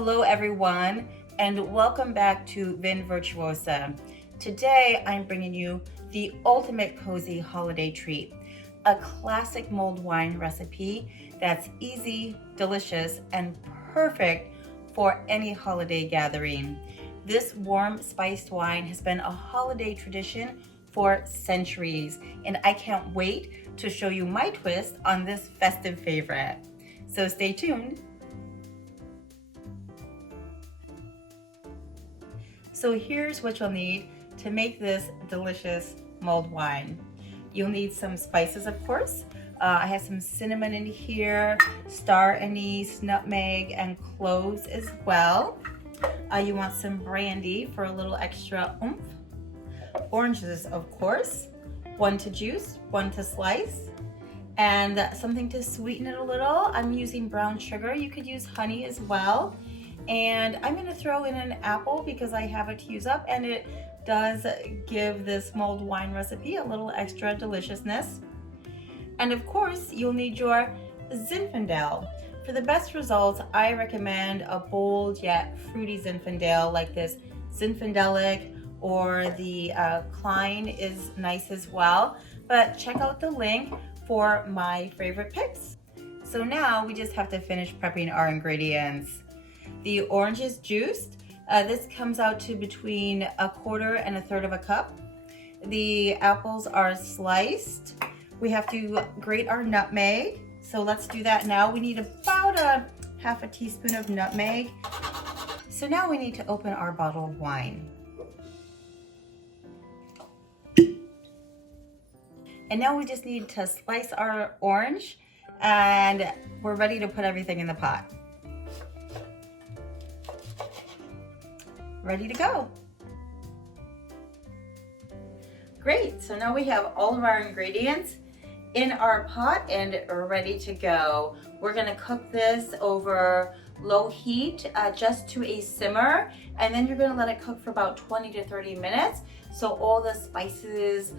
Hello everyone, and welcome back to Vin Virtuosa. Today I'm bringing you the ultimate cozy holiday treat, a classic mulled wine recipe that's easy, delicious, and perfect for any holiday gathering. This warm spiced wine has been a holiday tradition for centuries, and I can't wait to show you my twist on this festive favorite. So stay tuned. So here's what you'll need to make this delicious mulled wine. You'll need some spices, of course. I have some cinnamon in here, star anise, nutmeg, and cloves as well. You want some brandy for a little extra oomph. Oranges, of course. One to juice, one to slice. And something to sweeten it a little. I'm using brown sugar. You could use honey as well. And I'm gonna throw in an apple because I have it to use up, and it does give this mulled wine recipe a little extra deliciousness. And of course, you'll need your Zinfandel. For the best results, I recommend a bold yet fruity Zinfandel like this Zinfandelic, or the Klein is nice as well. But check out the link for my favorite picks. So now we just have to finish prepping our ingredients. The orange is juiced. This comes out to between 1/4 and 1/3 of a cup. The apples are sliced. We have to grate our nutmeg. So let's do that now. We need about 1/2 teaspoon of nutmeg. So now we need to open our bottle of wine. And now we just need to slice our orange, and we're ready to put everything in the pot. Ready to go. Great, so now we have all of our ingredients in our pot and ready to go. We're gonna cook this over low heat, just to a simmer, and then you're gonna let it cook for about 20 to 30 minutes so all the spices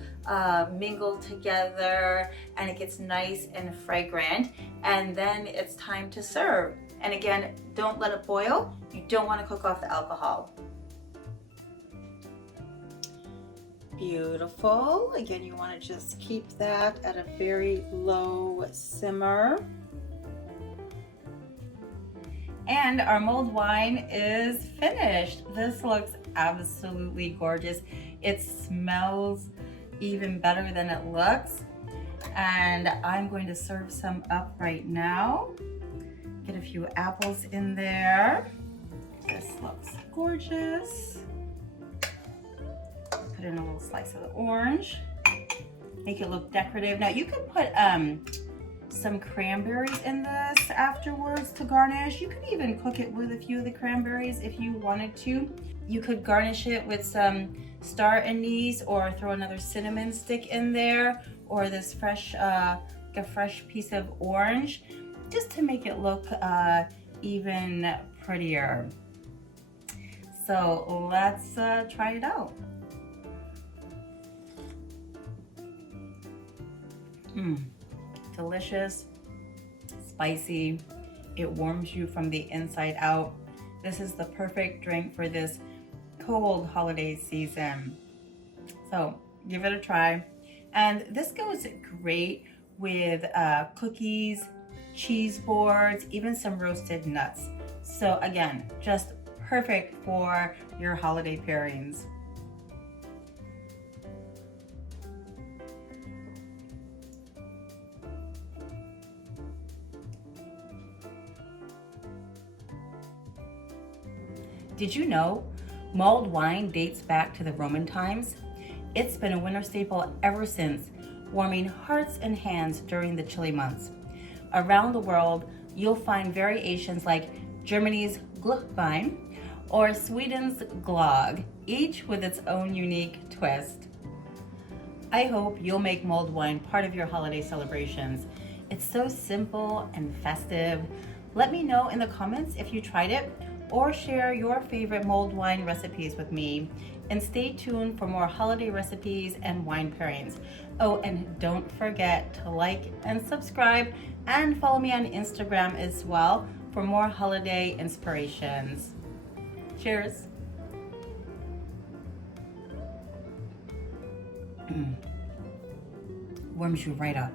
mingle together and it gets nice and fragrant, and then it's time to serve. And again, don't let it boil. You don't want to cook off the alcohol. Beautiful. Again, you want to just keep that at a very low simmer. And our mulled wine is finished. This looks absolutely gorgeous. It smells even better than it looks. And I'm going to serve some up right now. Get a few apples in there. This looks gorgeous. Put in a little slice of the orange. Make it look decorative. Now you could put some cranberries in this afterwards to garnish. You could even cook it with a few of the cranberries if you wanted to. You could garnish it with some star anise, or throw another cinnamon stick in there, or this fresh, a fresh piece of orange, just to make it look even prettier. So let's try it out. Delicious, spicy. It warms you from the inside out. This is the perfect drink for this cold holiday season. So give it a try. And this goes great with cookies, cheese boards, even some roasted nuts. So again, just perfect for your holiday pairings. Did you know mulled wine dates back to the Roman times? It's been a winter staple ever since, warming hearts and hands during the chilly months. Around the world, you'll find variations like Germany's Glühwein or Sweden's Glögg, each with its own unique twist. I hope you'll make mulled wine part of your holiday celebrations. It's so simple and festive. Let me know in the comments if you tried it, or share your favorite mulled wine recipes with me. And stay tuned for more holiday recipes and wine pairings. Oh, and don't forget to like and subscribe, and follow me on Instagram as well for more holiday inspirations. Cheers. Warms you right up.